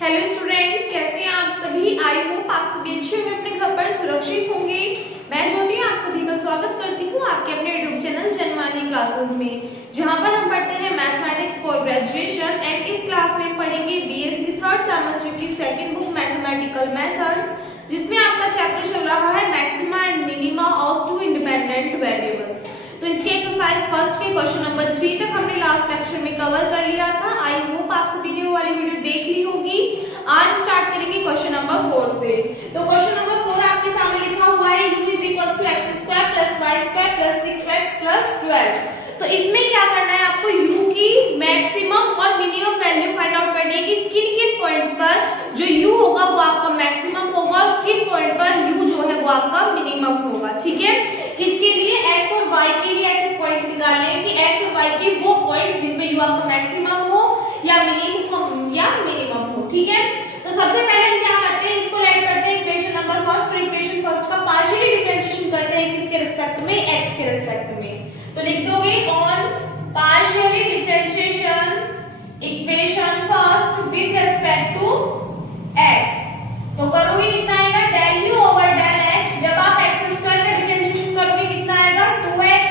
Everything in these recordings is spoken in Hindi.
हेलो स्टूडेंट्स, कैसे हैं आप सभी। आई होप आप सभी अच्छे होंगे, अपने घर पर सुरक्षित होंगे। मैं ज्योति आप सभी का स्वागत करती हूँ आपके अपने यूट्यूब चैनल जनमानी क्लासेस में, जहाँ पर हम पढ़ते हैं मैथमेटिक्स फॉर ग्रेजुएशन। एंड इस क्लास में पढ़ेंगे बीएससी थर्ड सेमेस्टर की सेकंड बुक मैथमेटिकल मेथड्स, जिसमें आपका चैप्टर चल रहा है maxima and minima of two independent variables. तो इसके एक्सरसाइज फर्स्ट के क्वेश्चन नंबर 3 तक हमने लास्ट लेक्चर में कवर कर लिया था। आई होप आप सभी ने वो वाली वीडियो देख ली होगी। आज स्टार्ट करेंगे क्वेश्चन नंबर 4 से। तो क्वेश्चन नंबर 4 आपके सामने लिखा हुआ है u = x² + y² + 6x + 12। तो इसमें क्या करना है, आपको u की मैक्सिमम और मिनिमम वैल्यू फाइंड आउट करनी है कि किन किन पॉइंट्स पर जो u होगा वो आपका मैक्सिमम होगा और किन पॉइंट पर u जो है वो आपका मिनिमम होगा। ठीक है, किसके लिए, x और y के लिए ऐसे पॉइंट निकालने हैं कि x और y के वो पॉइंट्स जिन पे u आपका मैक्सिमम हो या मिनिमम हो। ठीक है, तो सबसे पहले हम क्या करते हैं, इसको राइट करते हैं इक्वेशन नंबर फर्स्ट, और इक्वेशन फर्स्ट का पार्शियली डिफरेंशिएशन करते हैं किसके रिस्पेक्ट में, x के रिस्पेक्ट में। तो लिख दोगे on partially differentiation equation first with respect to x। तो करोगे कितना आएगा, del u over del x। जब आप x² का डिफरेंशिएशन करोगे कितना आएगा, 2x।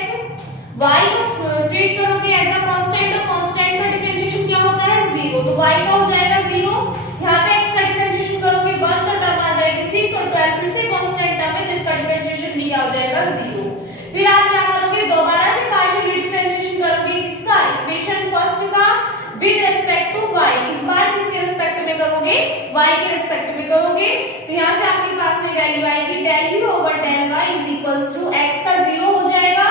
y को ट्रीट करोगे एज अ कांस्टेंट, और कांस्टेंट का डिफरेंशिएशन क्या होता है, 0। तो y का हो जाएगा 0। यहाँ पे x का डिफरेंशिएशन करोगे 1, तो टर्म आ जाएगी 6, और 12 फिर से कांस्टेंट टर्म है जिसका डिफरेंशिएशन भी क्या हो जाएगा, 0। फिर आप क्या करोगे, दोबारा से पार्शियली डिफरेंशिएशन करोगे किसका, इक्वेशन फर्स्ट का विद रिस्पेक्ट टू y। इस बार किसके रिस्पेक्ट में करोगे, y के रिस्पेक्ट में करोगे। तो यहाँ से आपके पास में वैल्यू आएगी del u over del y is equals to x का 0 हो जाएगा,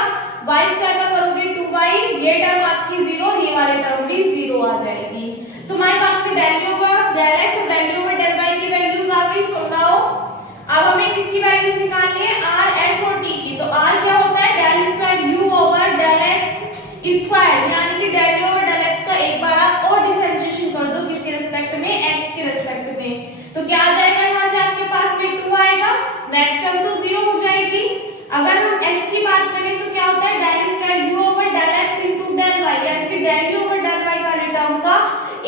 y स्क्वायर का करोगे 2y, ये टर्म आपकी 0 और ये वाली टर्म भी 0 आ जाएगी। सो हमारे पास में del u over del x और del u over del y की वैल्यूज आ गई। सो नाउ अब हमें किसकी वैल्यूज निकालनी है, r, s और t की। तो r क्या होता है, del square u over del x square, यानी कि del u over del x का एक बार आप और डिफरेंशिएशन कर दो किसके रिस्पेक्ट में, x के रिस्पेक्ट में। तो क्या आ जाएगा, यहाँ से आपके पास में 2 आएगा, नेक्स्ट टर्म तो 0 हो जाएगी। अगर हम s की बात करें तो क्या होता है, del square u over del x into del y, यानी कि del u over del y वाले टर्म का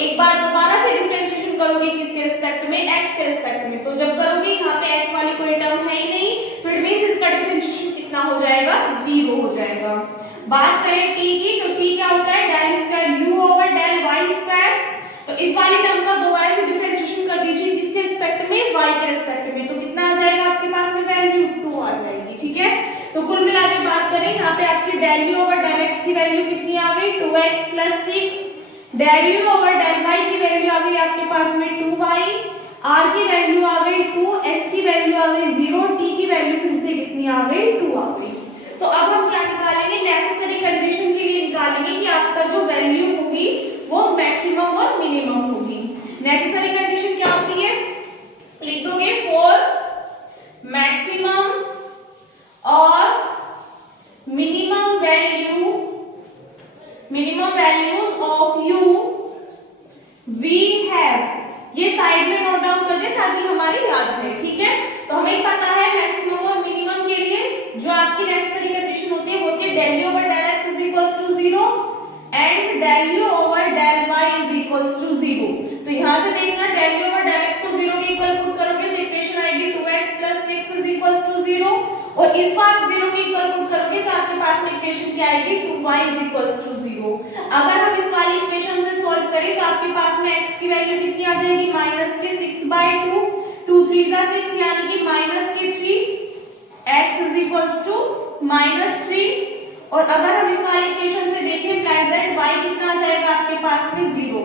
एक बार दोबारा से डिफरेंशिएशन करोगे किसके रिस्पेक्ट में, x के रिस्पेक्ट में। तो जब करोगे यहाँ पे x वाली कोई टर्म है ही नहीं, तो इट मींस इसका डिफरेंशिएशन कितना हो जाएगा, 0 हो जाएगा। बात करें t की, तो t क्या होता है, del square u over del y square. तो इस वाली टर्म का दोबारा से डिफरेंशिएशन कर दीजिए किसके रिस्पेक्ट में, y के रिस्पेक्ट में। तो कितना आ जाएगा आपके पास में, वैल्यू 2 आ जाएगी। ठीक है, तो कुल मिला के बात करें, यहाँ पे आपकी del u over del x की वैल्यू कितनी आ गई, 2x + 6। del u over del y की वैल्यू आ गई आपके पास में 2y, r की वैल्यू आ गई 2, s की वैल्यू आ गई 0, t की वैल्यू फिर से कितनी आ गई, 2 आ गई। तो अब हम क्या निकालेंगे, नेसेसरी कंडीशन के लिए निकालेंगे कि आपका जो वैल्यू होगी वो मैक्सिमम और मिनिमम होगी। नेसेसरी कंडीशन क्या होती है, लिख दोगे फॉर मैक्सिमम और minimum values of u we have. ये साइड में नोट डाउन कर दे ताकि हमारी याद रहे। ठीक है, तो हमें पता है मैक्सिमम और मिनिमम के लिए जो आपकी नेसेसरी कंडीशन होती है वो होती है del u over del x is equals to 0 and del u over del y is equals to 0। तो यहां से देखना del u over del x को 0 के इक्वल पुट करोगे तो इक्वेशन आएगी 2x + 6 इज इक्वल्स टू 0, और इसको आप 0 के इक्वल पुट करोगे तो आपके पास में इक्वेशन क्या आएगी, 2y इज इक्वल्स टू 0। अगर हम इस वाली इक्वेशन से सॉल्व करें तो आपके पास में x की वैल्यू कितनी आ जाएगी, -6/2, 2 3 6 यानी कि -3, x इज इक्वल्स टू -3। और अगर हम इस वाली इक्वेशन से देखें प्लेजेंट y कितना आ जाएगा आपके पास में 0,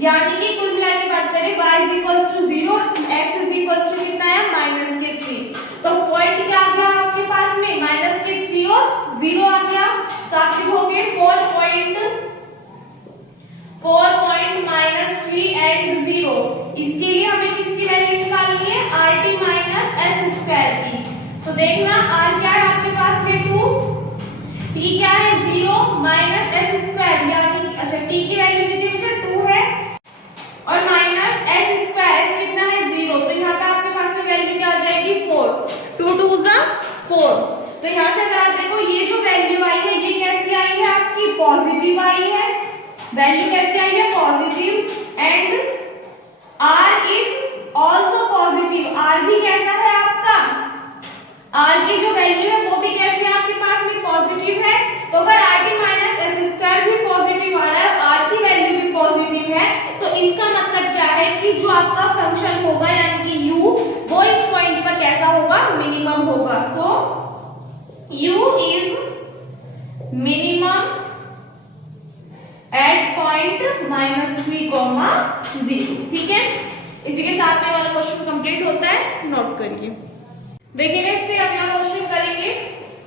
यानी कि कुल मिला के बात करें y is equals to 0, x is equals to कितना है, -3। तो पॉइंट क्या आ गया आपके पास में, -3 और 0 आ गया। तो आप लिखोगे 4.-3 एंड 0। इसके लिए हमें किसकी वैल्यू निकालनी है, rt - s स्क्वायर की। तो देखना r क्या है आपके पास में 2, t क्या है 0 - s स्क्वायर, यानी कि अच्छा t की वैल्यू कितनी बचा, 2 है, और -s स्क्वायर, s कितना है 0। तो यहाँ पे आपके पास में वैल्यू क्या आ जाएगी, 4, 2 2 4। तो यहाँ से अगर आप देखो ये जो वैल्यू आई है ये कैसी आई है, आपकी पॉजिटिव आई है, वैल्यू कैसी आई है, पॉजिटिव, एंड r इसका मतलब क्या है कि जो आपका फंक्शन होगा यानी कि u वो इस पॉइंट पर कैसा होगा, मिनिमम होगा। So u is minimum at point -3,0। ठीक है, इसी के साथ में वाला क्वेश्चन कंप्लीट होता है, नोट करिए। देखिए इससे अगला क्वेश्चन करेंगे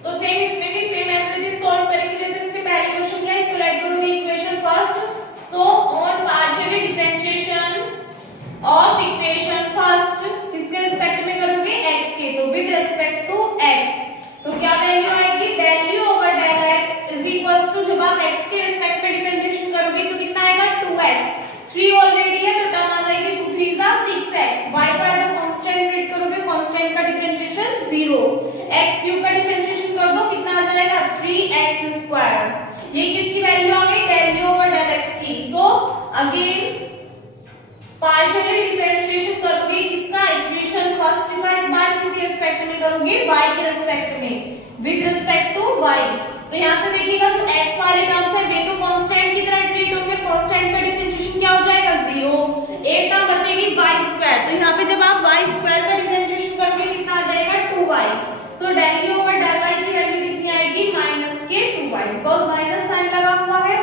तो सेम इसमें भी same as it is solve करेंगे जैसे इसके पहले क्वेश्चन क्या है, इसको राइट करोगे equation first. So on partial differentiation of equation first किसके रिस्पेक्ट में करोगे, x के, तो विद रिस्पेक्ट टू x तो क्या वैल्यू आएगी, del u over del x is equals to, जब आप x के रिस्पेक्ट में डिफरेंशिएशन करोगे तो कितना आएगा 2x, 3 ऑलरेडी है तो टर्म आ जाएगी 2 3 जा 6x, y को एज अ कांस्टेंट ट्रीट करोगे, कांस्टेंट का डिफरेंशिएशन 0, x क्यूब का डिफरेंशिएशन कर दो कितना आ जाएगा 3x स्क्वायर, ये किसकी वैल्यू आ गई, del u over del x की। सो अगेन पार्शियली डिफरेंशिएशन करोगे किसका, इक्वेशन फर्स्ट का, इस बार किसके रिस्पेक्ट में करोगे, y के रिस्पेक्ट में, विद रिस्पेक्ट टू y। तो यहां से देखिएगा जो x वाले टर्म्स है वे तो कांस्टेंट की तरह ट्रीट होंगे, कांस्टेंट का डिफरेंशिएशन क्या हो जाएगा 0, एक टर्म बचेगी y स्क्वायर, तो यहां पे जब आप y स्क्वायर का डिफरेंशिएशन करोगे कितना आ जाएगा 2y, तो del u over del y की वैल्यू कितनी आएगी -2y, बिकॉज़ माइनस साइन लगा हुआ है।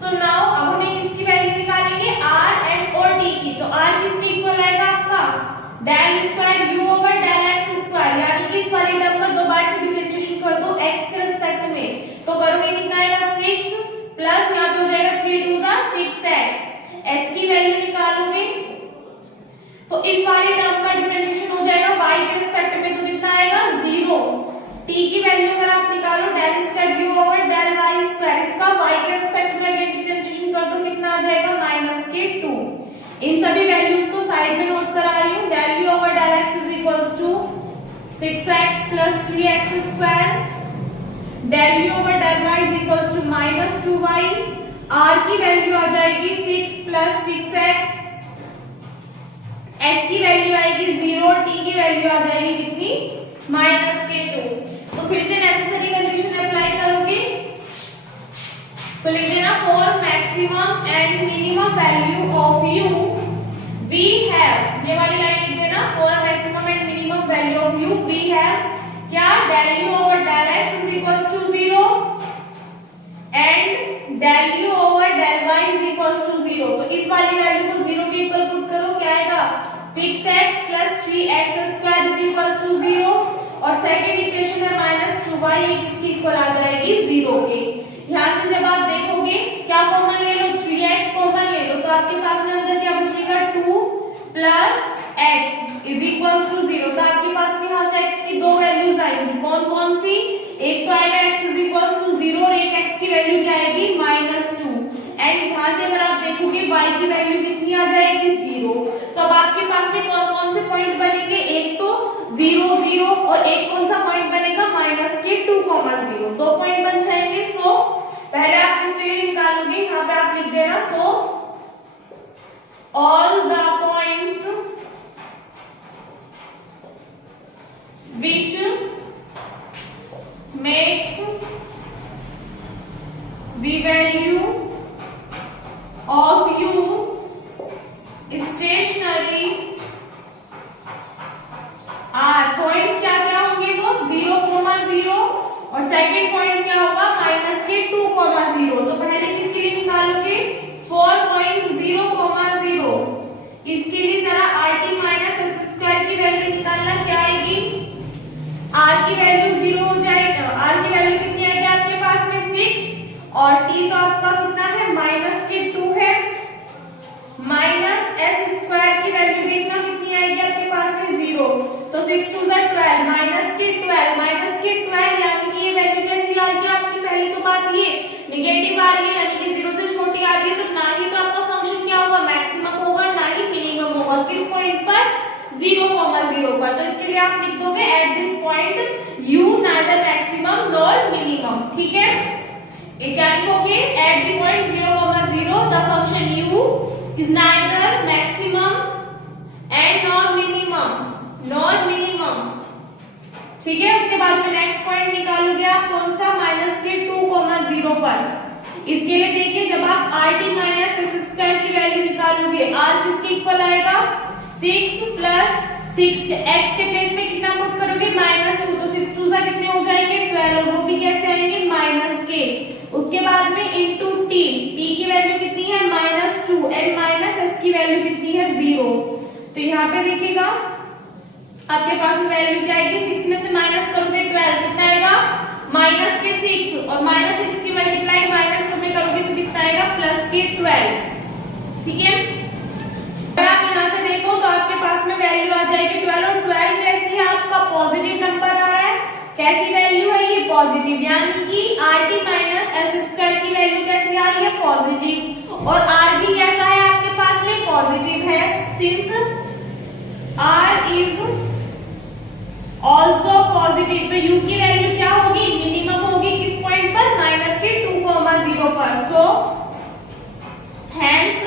सो नाउ अब हमें किसकी वैल्यू निकालेंगे, r s और t की, तो r किसके इक्वल आएगा आपका del square u over del x square, यानी कि इस वाली टर्म का दो बार से डिफरेंशिएशन कर दो x के रिस्पेक्ट में, तो करोगे कितना आएगा 6 प्लस यहां पे हो जाएगा 3 2 जा 6x, s की वैल्यू निकालोगे तो इस वाली टर्म का डिफरेंशिएशन हो जाएगा y के रिस्पेक्ट में, तो कितना आएगा 0, t की वैल्यू अगर आप निकालो del square u over del y square, इसका y के रिस्पेक्ट में अगेन डिफरेंशिएशन कर दो कितना आ जाएगा -2। इन सभी वैल्यूज को साइड में नोट करा रही हूं, del u over del x is equals to 6x plus 3x square, del u over del y is equals to -2y, r की वैल्यू आ जाएगी 6 प्लस 6x, s की वैल्यू आएगी 0, t की वैल्यू आ जाएगी कितनी -2। तो फिर से नेसेसरी कंडीशन अप्लाई करोगे तो लिख देना for maximum and minimum value of u we have, ये वाली लाइन लिख देना, for maximum and minimum value of u we have क्या, del u over del x is equal to 0 and del u over del y is equal to 0, तो इस वाली वैल्यू को 0 के इक्वल पुट करो, क्या आएगा 6x plus 3x square is equal to 0, और सेकंड इक्वेशन है -2y, ये किसकी इक्वल आ जाएगी 0 के। यहां से जब आप देखोगे क्या कॉमन ले लो, 3x कॉमन ले लो, तो आपके पास में अंदर क्या बचेगा 2 plus x is equal to 0, तो आपके पास में यहां से x की दो वैल्यूज आएंगी, कौन कौन सी, एक तो आएगा x इज इक्वल टू 0 और एक x की वैल्यू क्या आएगी -2, एंड यहां से अगर आप देखोगे y की वैल्यू कितनी आ जाएगी 0, तो अब आपके पास में कौन कौन से पॉइंट बनेंगे, एक तो 0 0 और एक कौन सा पॉइंट बनेगा -2,0, दो पॉइंट बन जाएंगे। सो पहले आप किसके लिए निकालोगे, यहाँ पे आप लिख देना, so all the points which makes the value of u stationary are, points क्या क्या होंगे वो 0,0 और सेकंड पॉइंट क्या होगा -2,0, तो पहले किसके लिए निकालोगे 4.0,0, इसके लिए जरा rt s स्क्वायर की वैल्यू निकालना, क्या आएगी, r की वैल्यू 0 हो जाएगी, r की वैल्यू कितनी आएगी आपके पास में 6 और t तो आपका कितना है -2 है, s स्क्वायर की वैल्यू देखना कितनी आएगी आपके पास में 0, तो 6 2 12 -12 यानी कि ये वैल्यू कैसी आ रही है आपकी, पहली तो बात ये नेगेटिव आ रही है यानी कि 0 से छोटी आ रही है, तो ना ही तो आपका फंक्शन क्या होगा मैक्सिमम होगा ना ही मिनिमम होगा, किस पॉइंट पर 0,0 पर, तो इसके लिए आप लिख दोगे at this point u neither maximum nor minimum, ठीक है, ये क्या लिखोगे at the point 0,0 the function u is neither maximum and nor minimum, ठीक है। उसके बाद में नेक्स्ट पॉइंट निकालोगे आप कौन सा -2,0 पर, इसके लिए देखिए जब आप rt माइनस एक्स स्क्वायर की वैल्यू निकालोगे, r किसके इक्वल आएगा 6 प्लस 6 x के प्लेस में कितना पुट करोगे -2, तो 6 2 का कितने हो जाएंगे 12 और वो भी कैसे आएंगे माइनस के। उसके बाद में इनटू t की वैल्यू कितनी है -2 एंड माइनस s की वैल्यू कितनी है 0। तो यहाँ पे देखिएगा आपके पास में वैल्यू क्या आएगी 6 में से माइनस करोगे 12 कितना आएगा माइनस के 6 और माइनस 6 की मल्टीप्लाई -2 में करोगे तो कितना आएगा प्लस के 12। ठीक है, अगर आप यहाँ से देखो तो आपके पास में वैल्यू आ जाएगी 12 और 12 कैसी है आपका पॉजिटिव नंबर आ रहा है। कैसी वैल्यू है ये पॉजिटिव, यानी कि rt माइनस एस स्क्वायर की वैल्यू कैसी आ रही है पॉजिटिव और r भी कैसा है आपके पास में पॉजिटिव है। Since r is also positive तो u की वैल्यू क्या होगी मिनिमम होगी किस पॉइंट पर -2, 0 पर। So hence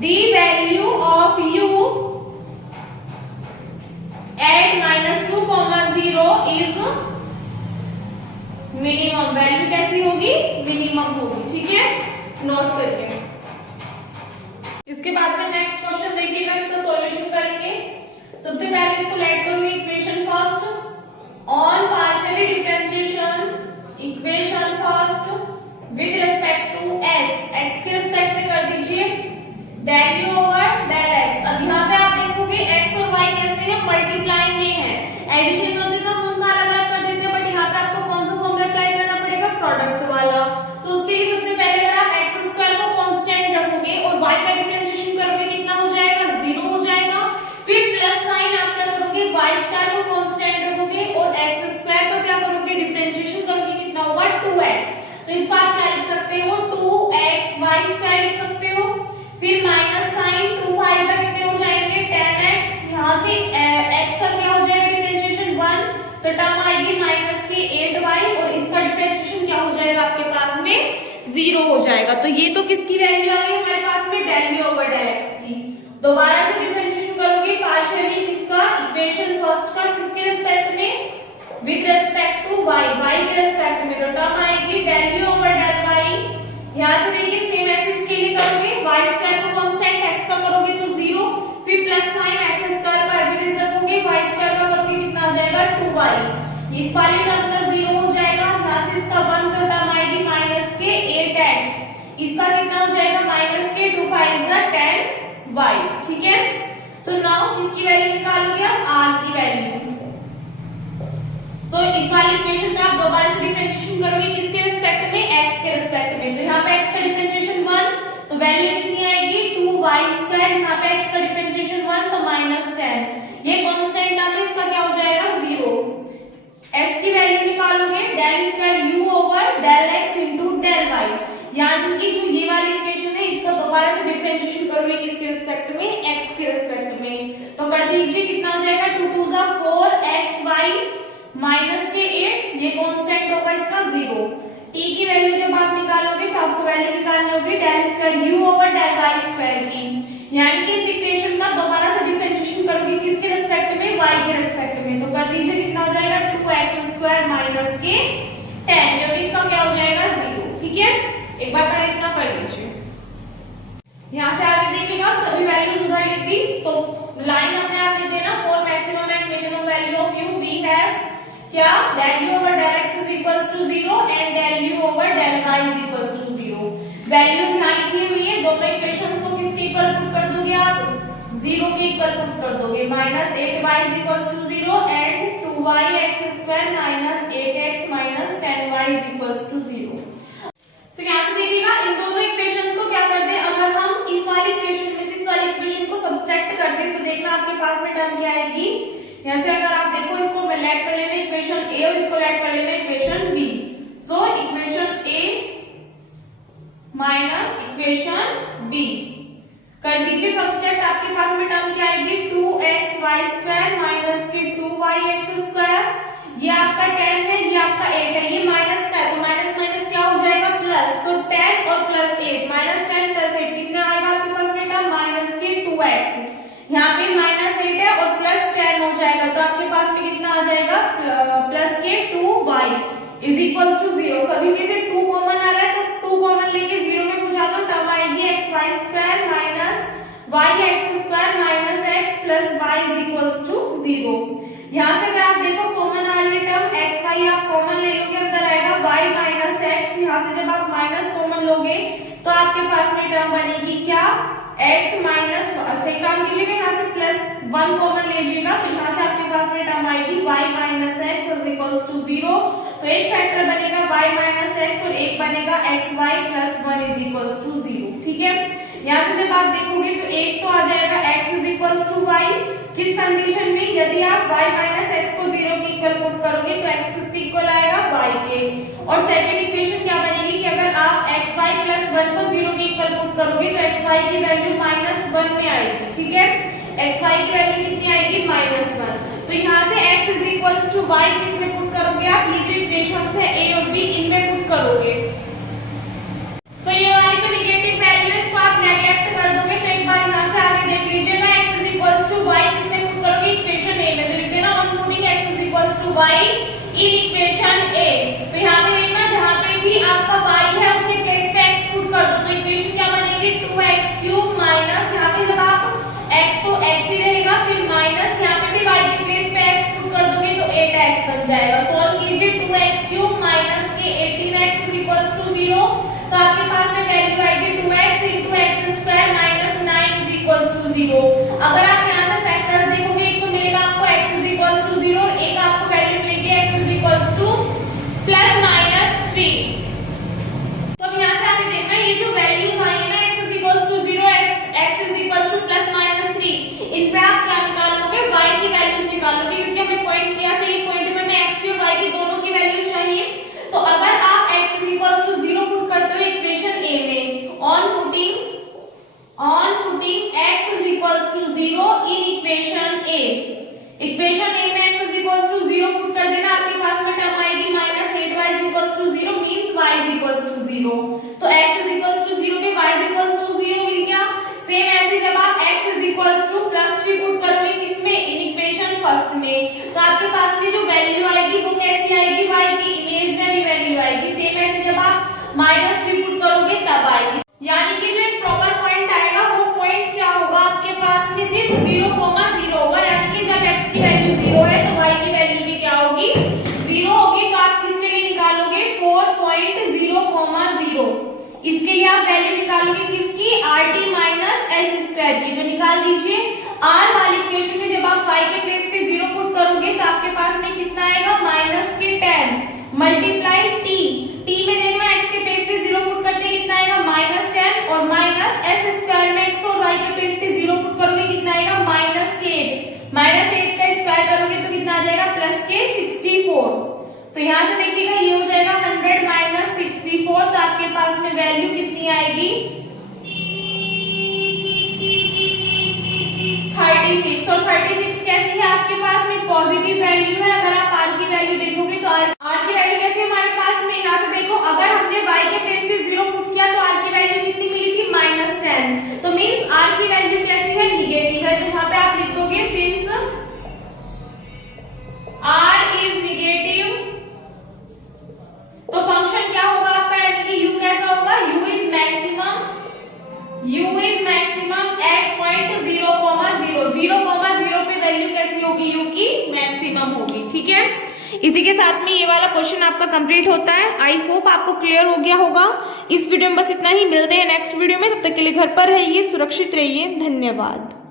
the value of u at -2, 0 is minimum। Value कैसी होगी मिनिमम होगी। ठीक है, नोट करिए। इसके बाद में नेक्स्ट क्वेश्चन देखिएगा, इसका सॉल्यूशन करेंगे। सबसे पहले इसको लेट करूंगी equation first on partially differentiation equation first with respect to x के रिस्पेक्ट में कर दीजिए del u over del x। अब यहाँ पे आप देखोगे x और y कैसे हैं मल्टीप्लाई में है, एडिशन में होते तो हम उनका अलग अलग कर देते हैं, बट यहाँ पे आपको कौन सा फॉर्मूला अप्लाई करना पड़ेगा प्रोडक्ट वाला। तो उसके लिए सबसे पहले अगर आप x स्क्वायर को कांस्टेंट रखोगे और y का डिफरेंशिएशन करोगे कितना हो जाएगा 0 हो जाएगा। फिर प्लस साइन आप क्या करोगे y स्क्वायर को कांस्टेंट रखोगे और x स्क्वायर का क्या करोगे डिफरेंशिएशन करोगे कितना होगा 2x। तो इसको आप क्या लिख सकते हो 2x y स्क्वायर लिख सकते हो। फिर माइनस साइन 2 5 का कितने हो जाएंगे 10x, यहाँ से x का क्या हो जाएगा डिफरेंशिएशन 1 तो टर्म आएगी माइनस के 8y और इसका डिफरेंशिएशन क्या हो जाएगा आपके पास में 0 हो जाएगा। तो ये तो किसकी वैल्यू आ गई हमारे पास में del u over del x की। दोबारा से डिफरेंशिएशन करोगे पार्शियली किसका इक्वेशन फर्स्ट का किसके रिस्पेक्ट में विद रिस्पेक्ट टू y के रिस्पेक्ट में, तो टर्म आएगी del u over del y। यहाँ से देखिए सेम ऐसे इसके लिए करोगे y स्क्वायर को कांस्टेंट x का करोगे तो 0, फिर प्लस साइन x स्क्वायर का एज इट इज रखोगे y स्क्वायर का करोगे कितना आ जाएगा 2y। इस वाले टर्म का 0 हो जाएगा, यहाँ से इसका 1 तो टर्म आएगी माइनस के 8x, इसका कितना हो जाएगा माइनस के 2 5 10y। ठीक है, सो नाउ किसकी वैल्यू निकालोगे आप r की वैल्यू। तो इस वाली इक्वेशन का आप दोबारा से डिफरेंशिएशन करोगे किसके रिस्पेक्ट में x के रिस्पेक्ट में। तो यहाँ पे x का डिफरेंशिएशन 1 तो वैल्यू कितनी आएगी 2y स्क्वायर, यहाँ पे x का डिफरेंशिएशन 1 तो -10। ये कांस्टेंट टर्म है इसका क्या हो जाएगा 0। s की वैल्यू निकालोगे del square u over del x into del y, यानी कि जो ये वाली इक्वेशन है इसका दोबारा से डिफरेंशिएशन करोगे किसके रिस्पेक्ट में x के रिस्पेक्ट में। तो कर दीजिए कितना हो जाएगा 2 2 4xy माइनस के 8, ये कांस्टेंट होगा इसका 0। t की वैल्यू जब आप निकालोगे तो आपको वैल्यू निकालनी होगी del square u over del y square की, यानी कि इस इक्वेशन का दोबारा से डिफरेंशिएशन करोगे किसके रिस्पेक्ट में y के रिस्पेक्ट में। तो कर दीजिए कितना हो जाएगा 2x स्क्वायर माइनस के 10, जो कि इसका क्या हो जाएगा 0। ठीक है, एक बार पहले इतना कर लीजिए। यहाँ से आगे देखिएगा सभी वैल्यूज उधर लिख दी, तो लाइन अपने आप लिख देना for maximum and minimum value of u we have क्या del u over del x is equals to 0 and del u over del y is equals to 0। Value यहाँ लिखी हुई है, दोनों इक्वेशंस को किसके इक्वल पुट कर दोगे आप 0 के इक्वल पुट कर दोगे। -8y is equals to 0 and 2yx square minus 8x minus 10y is equals to 0। सो यहाँ से देखिएगा इन दोनों इक्वेशंस को क्या करते हैं, अगर हम इस वाली इक्वेशन में से इस वाली इक्वेशन को सब्सट्रैक्ट कर दें तो देखना आपके पास में टर्म क्या आएगी। यहाँ से अगर आप देखो इसको लेट कर लेना इक्वेशन ए और इसको लेट कर लेना इक्वेशन बी। सो इक्वेशन ए माइनस इक्वेशन बी कर दीजिए सब्सट्रैक्ट, आपके पास में टर्म क्या आएगी 2xy स्क्वायर माइनस के 2yx स्क्वायर, ये आपका 10 है ये आपका 8 है, ये माइनस का है तो माइनस माइनस क्या हो जाएगा प्लस, तो 10 और प्लस 8 -10 + 8 कितना आएगा आपके पास में टर्म माइनस के 2x, यहाँ पे -8 है और +10 हो जाएगा तो आपके पास में कितना आ जाएगा प्लस के 2y। Is equals to 0। सभी में से 2 कॉमन आ रहा है तो 2 कॉमन लेके 0 में पहुंचा दो, टर्म आएगी xy² minus yx² minus x plus y is equals to 0। यहाँ से अगर आप देखो कॉमन आ रही है टर्म xy, आप कॉमन ले लोगे, अंदर आएगा y माइनस x। यहाँ से जब आप माइनस कॉमन लोगे तो आपके पास में टर्म बनेगी क्या, x माइनस, अच्छा एक काम कीजिएगा यहाँ से प्लस 1 कॉमन लीजिएगा तो यहाँ से आपके पास में टर्म आएगी y minus x is equals to 0। तो एक फैक्टर बनेगा y माइनस x और एक बनेगा xy plus 1 is equals to 0। ठीक है, यहाँ से जब आप देखोगे तो एक तो आ जाएगा x is equals to y, किस कंडीशन में, यदि आप y माइनस x को 0 के इक्वल पुट करोगे तो x किसके इक्वल आएगा, y के। और सेकंड इक्वेशन क्या बनेगी कि अगर आप xy प्लस 1 को 0 के इक्वल पुट करोगे तो xy की वैल्यू -1 में आएगी। ठीक है, xy की वैल्यू कितनी आएगी, -1। तो यहाँ से x is equals to y किसमें पुट करोगे आप, ये जो इक्वेशंस है a और b इनमें पुट करोगे। तो ये वाली तो नेगेटिव वैल्यू है, इसको आप नेगलेक्ट कर दोगे। तो एक बार यहाँ से आगे देख लीजिए ना, x is equals to y किसमें पुट करोगे, इक्वेशन a में। तो लिख देना on putting x is equals to y in equation a। तो यहाँ पे देखना जहाँ पे भी आपका y है उसके प्लेस पे x पुट कर दो। तो इक्वेशन क्या बनेगी, 2x³ माइनस, यहाँ पे जब आप x तो x ही रहेगा, फिर माइनस यहाँ पे भी y के प्लेस पे x पुट कर दोगे तो 8x बन जाएगा। सॉल्व कीजिए, 2x³ माइनस के 18x इज इक्वल्स टू 0। तो आपके पास में वैल्यू आएगी 2x into x² minus 9 is equals to 0। अगर आप यहाँ से फैक्टर्स देखोगे, एक तो मिलेगा आपको x इज इक्वल्स टू 0 और एक आपको वैल्यू मिलेगी x is equals to plus minus 3। तो अब यहाँ से आगे देखना, ये जो वैल्यूज आई है ना x is equals to 0, x is equals to plus minus 3, इन पे आप क्या निकाल लोगे, y की वैल्यूज निकाल लोगे, क्योंकि हमें पॉइंट क्या चाहिए, पॉइंट में हमें x की और y की दोनों की वैल्यूज चाहिए। तो अगर आप x is equals to 0 put करते हो इक्वेशन a में, on putting x is equals to 0 in equation a, equation a में x is equals to 0 put कर देना, आपके पास में टर्म आएगी -8y is equals to 0 means y is equals to 0। तो x इज इक्वल्स टू 0 पे y इज इक्वल्स टू 0 मिल गया। सेम ऐसे जब आप x is equals to +3 put करोगे किसमें, इन इक्वेशन फर्स्ट में, तो आपके पास में जो वैल्यू आएगी वो कैसी आएगी, y की इमेजिनरी वैल्यू आएगी। सेम ऐसे जब आप -3 पुट करोगे तब आएगी, यानी कि जो एक प्रॉपर पॉइंट आएगा वो पॉइंट क्या होगा, आपके पास में सिर्फ 0,0 होगा, यानी कि जब x की वैल्यू 0 है तो y की वैल्यू भी क्या होगी, 0 होगी। तो आप किसके लिए निकालोगे, 4.0,0। इसके लिए आप वैल्यू निकालोगे किसकी, rt माइनस s² की। तो निकाल दीजिए, r वाली इक्वेशन में जब आप y के प्लेस पे 0 पुट करोगे तो आपके पास में कितना आएगा, -10 मल्टीप्लाई t में देखना x के प्लेस पे 0 पुट करते कितना आएगा, -10 और माइनस s² में x और y के प्लेस पे 0 पुट करोगे कितना आएगा, -8 का स्क्वायर करोगे तो कितना आ जाएगा, +64। तो यहाँ से देखिएगा ये हो जाएगा 100 माइनस 64। तो आपके पास में वैल्यू कितनी आएगी, 36। और 36 कैसी है, आपके पास में पॉजिटिव वैल्यू है। अगर आप r की वैल्यू देखोगे तो r की वैल्यू कैसी है हमारे पास में, यहाँ से देखो अगर हमने y के प्लेस पे 0 पुट किया तो r की वैल्यू कितनी मिली थी, -10। तो मींस r की वैल्यू कैसी है, निगेटिव है। तो यहाँ पे आप लिख दोगे सिंस r इज निगेटिव, तो फंक्शन क्या होगा आपका, यानी कि u कैसा होगा, u is maximum at point 0,0। 0,0 पे वैल्यू कैसी होगी, u की मैक्सिमम होगी। ठीक है, इसी के साथ में ये वाला क्वेश्चन आपका कंप्लीट होता है। आई होप आपको क्लियर हो गया होगा। इस वीडियो में बस इतना ही, मिलते हैं नेक्स्ट वीडियो में, तब तक के लिए घर पर रहिए, सुरक्षित रहिए, धन्यवाद।